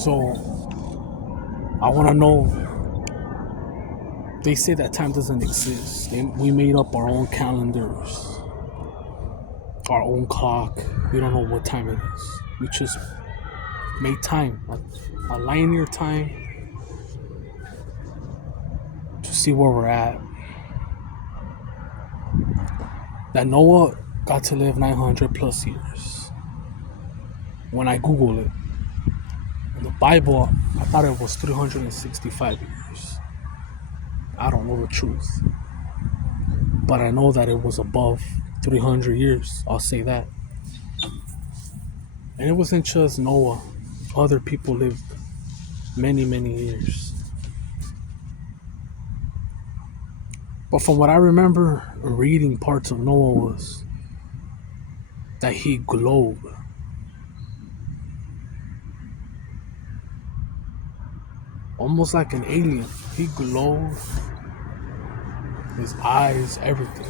So I want to know. They say that time doesn't exist. We made up our own calendars, our own clock. We don't know what time it is. We just made time, a linear time, to see where we're at. That Noah got to live 900 plus years. When I Google it, in the Bible, I thought it was 365 years. I don't know the truth, but I know that it was above 300 years. I'll say that. And it wasn't just Noah. Other people lived many, many years. But from what I remember reading parts of Noah was that he glowed. Almost like an alien. He glowed. His eyes, everything.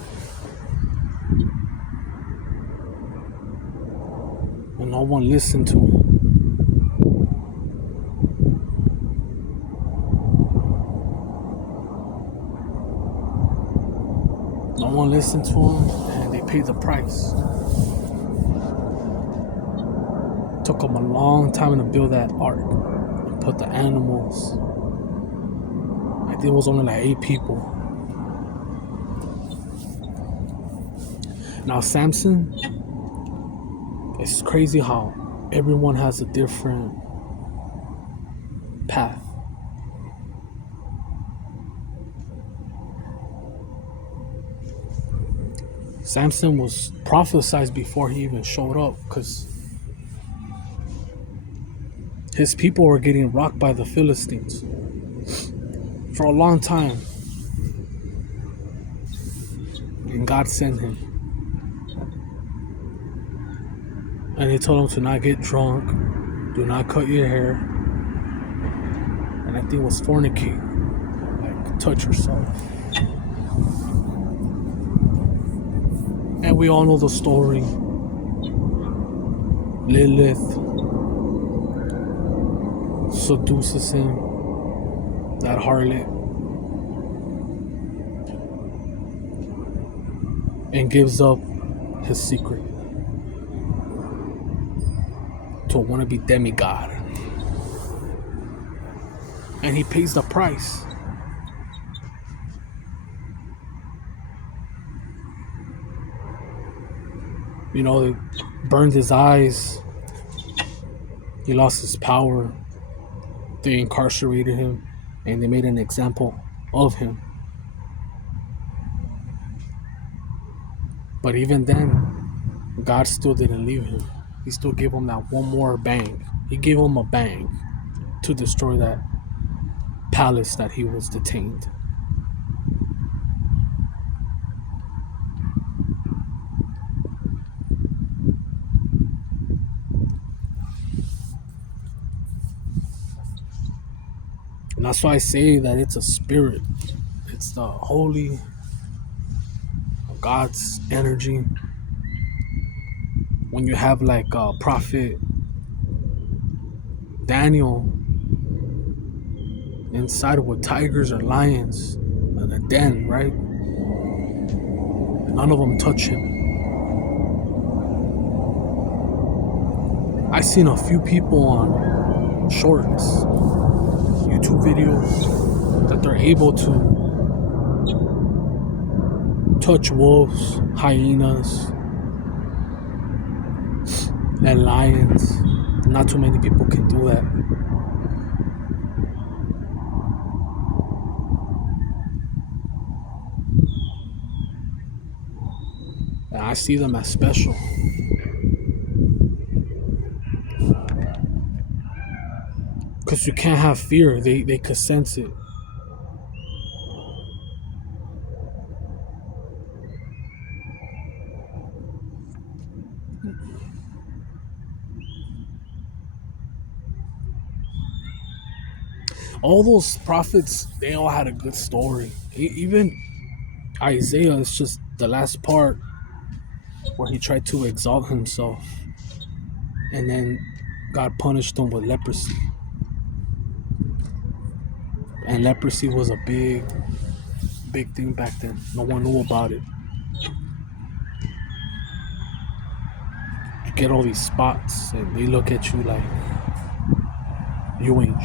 And no one listened to him. No one listened to him, and they paid the price. It took them a long time to build that ark and put the animals. I think it was only like 8 people. Now Samson, it's crazy how everyone has a different path. Samson was prophesied before he even showed up, because his people were getting rocked by the Philistines for a long time. And God sent him. And he told him to not get drunk, do not cut your hair, and I think it was fornicate, like touch yourself. And we all know the story. Lilith seduces him, that harlot, and gives up his secret to a wannabe demigod. And he pays the price. You know, they burned his eyes. He lost his power. They incarcerated him, and they made an example of him. But even then, God still didn't leave him. He still gave him that one more bang. He gave him a bang to destroy that palace that he was detained. And that's why I say that it's a spirit. It's the holy God's energy. When you have like Prophet Daniel inside with tigers or lions in a den, right? None of them touch him. I've seen a few people on shorts, YouTube videos, that they're able to touch wolves, hyenas, and lions. Not too many people can do that. And I see them as special. Because you can't have fear. They could sense it. All those prophets, they all had a good story. Even Isaiah, it's just the last part where he tried to exalt himself, and then God punished him with leprosy. And leprosy was a big thing back then. No one knew about it. You get all these spots and they look at you like you ain't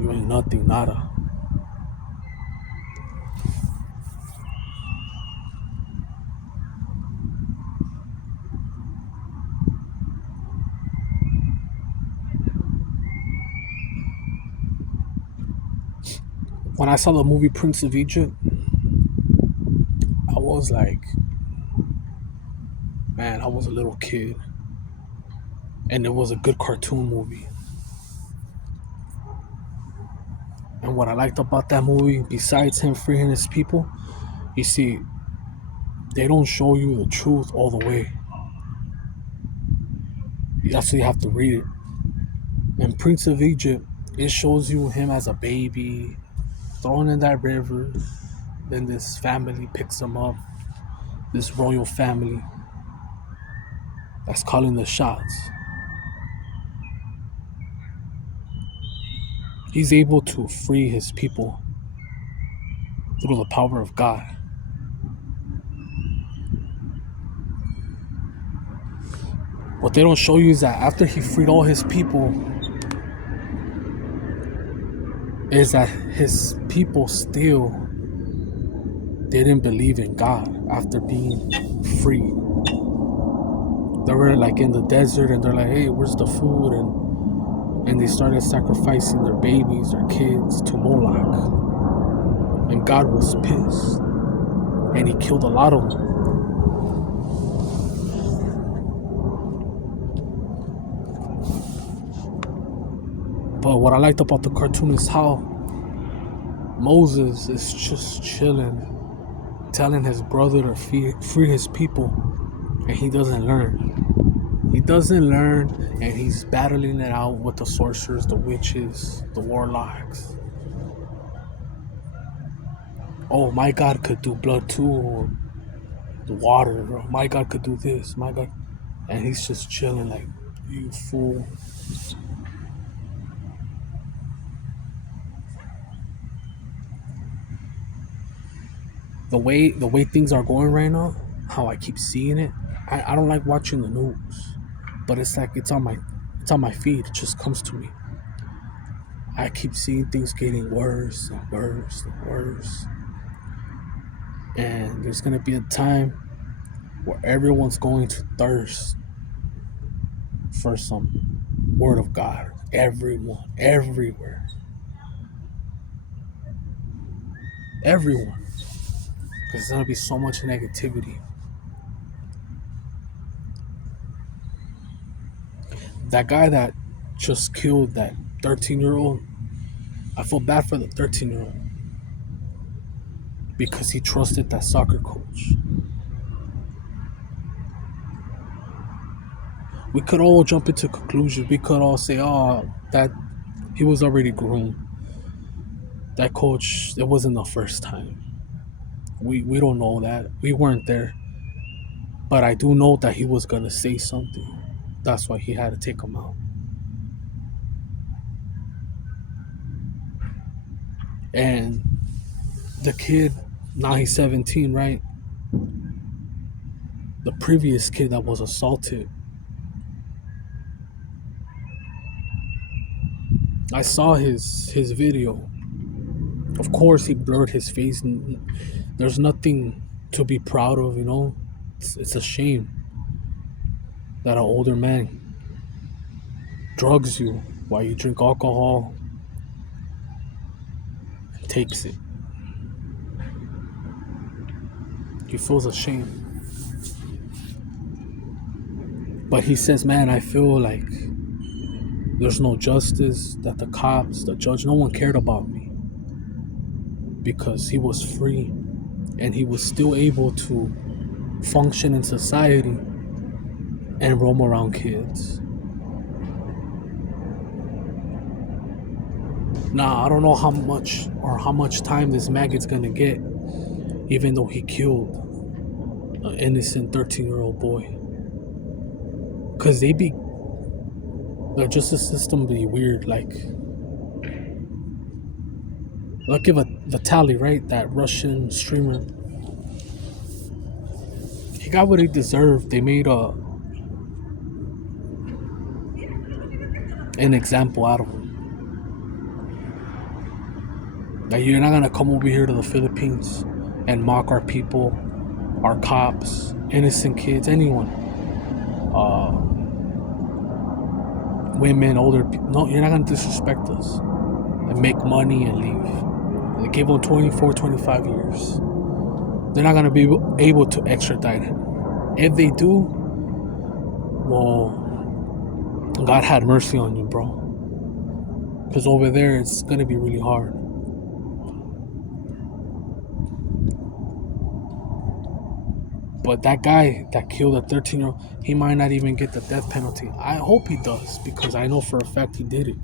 you ain't nothing, nada. When I saw the movie Prince of Egypt, I was like, man, I was a little kid. And it was a good cartoon movie. And what I liked about that movie, besides him freeing his people, you see, they don't show you the truth all the way. That's why you have to read it. And Prince of Egypt, it shows you him as a baby, thrown in that river. Then this family picks him up, this royal family that's calling the shots. He's able to free his people through the power of God. What they don't show you is that after he freed all his people, is that his people still didn't believe in God after being free. They were like in the desert and they're like, hey, where's the food? And they started sacrificing their babies, their kids to Moloch. And God was pissed. And he killed a lot of them. But what I liked about the cartoon is how Moses is just chilling, telling his brother to free his people, and he doesn't learn. He doesn't learn, and he's battling it out with the sorcerers, the witches, the warlocks. Oh, my God could do blood too, or the water, or my God could do this, my God. And he's just chilling like, you fool. The way things are going right now, how I keep seeing it, I don't like watching the news, but it's like it's on my feed. It just comes to me. I keep seeing things getting worse and worse and worse, and there's gonna be a time where everyone's going to thirst for some word of God. Everyone, everywhere, everyone, because there's gonna be so much negativity. That guy that just killed that 13-year-old, I feel bad for the 13-year-old because he trusted that soccer coach. We could all jump into conclusions. We could all say, oh, that he was already groomed. That coach, it wasn't the first time. We don't know that. We weren't there. But I do know that he was going to say something. That's why he had to take him out. And the kid, now he's 17, right? The previous kid that was assaulted, I saw his video. Of course, he blurred his face. There's nothing to be proud of, you know. It's a shame that an older man drugs you while you drink alcohol and takes it. He feels ashamed. But he says, man, I feel like there's no justice, that the cops, the judge, no one cared about me because he was free and he was still able to function in society and roam around kids. Now, I don't know how much time this maggot's gonna get, even though he killed an innocent 13-year-old boy. Because the justice system be weird. Like, Look at Vitaly, right? That Russian streamer. He got what he deserved. They made an example out of him. Like, you're not gonna come over here to the Philippines and mock our people, our cops, innocent kids, anyone, uh, women, older people. No, you're not gonna disrespect us and make money and leave. They gave him 24, 25 years. They're not gonna be able to extradite him. If they do, well, God had mercy on you, bro. Because over there, it's gonna be really hard. But that guy that killed a 13-year-old, he might not even get the death penalty. I hope he does, because I know for a fact he did it.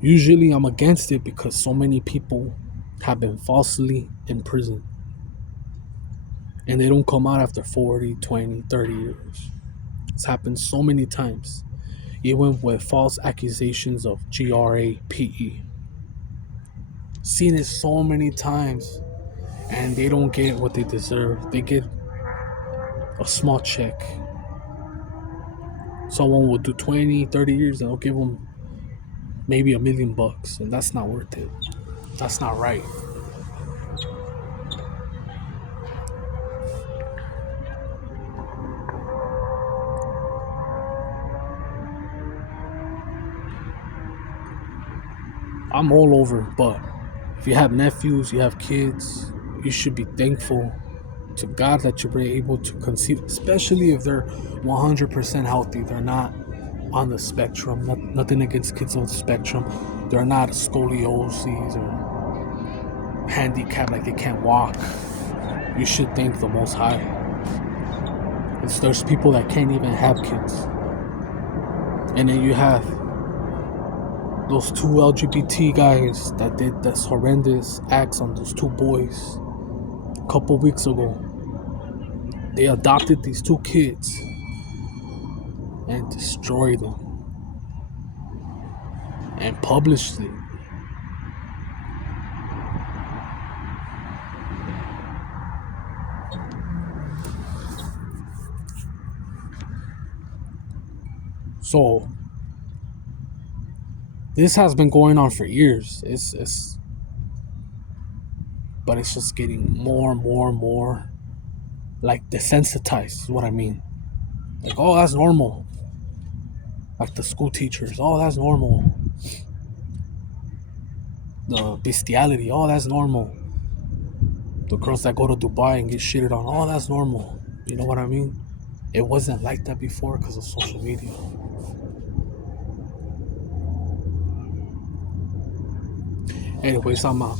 Usually I'm against it because so many people have been falsely imprisoned. And they don't come out after 40, 20, 30 years. It's happened so many times. Even with false accusations of GRAPE. Seen it so many times. And they don't get what they deserve. They get a small check. Someone will do 20, 30 years and they'll give them maybe $1 million, and that's not worth it. That's not right. I'm all over, but if you have nephews, you have kids, you should be thankful to God that you're able to conceive, especially if they're 100% healthy. They're not on the spectrum. Nothing against kids on the spectrum. They're not scoliosis or handicapped, like they can't walk. You should thank the Most High. There's people that can't even have kids. And then you have those two LGBT guys that did this horrendous acts on those two boys a couple weeks ago. They adopted these two kids and destroyed them and published it. So this has been going on for years. But it's just getting more and more and more like desensitized is what I mean. Like, oh, that's normal. Like the school teachers, oh, that's normal. The bestiality, oh, that's normal. The girls that go to Dubai and get shitted on, oh, that's normal. You know what I mean? It wasn't like that before because of social media. Anyways, I'm out.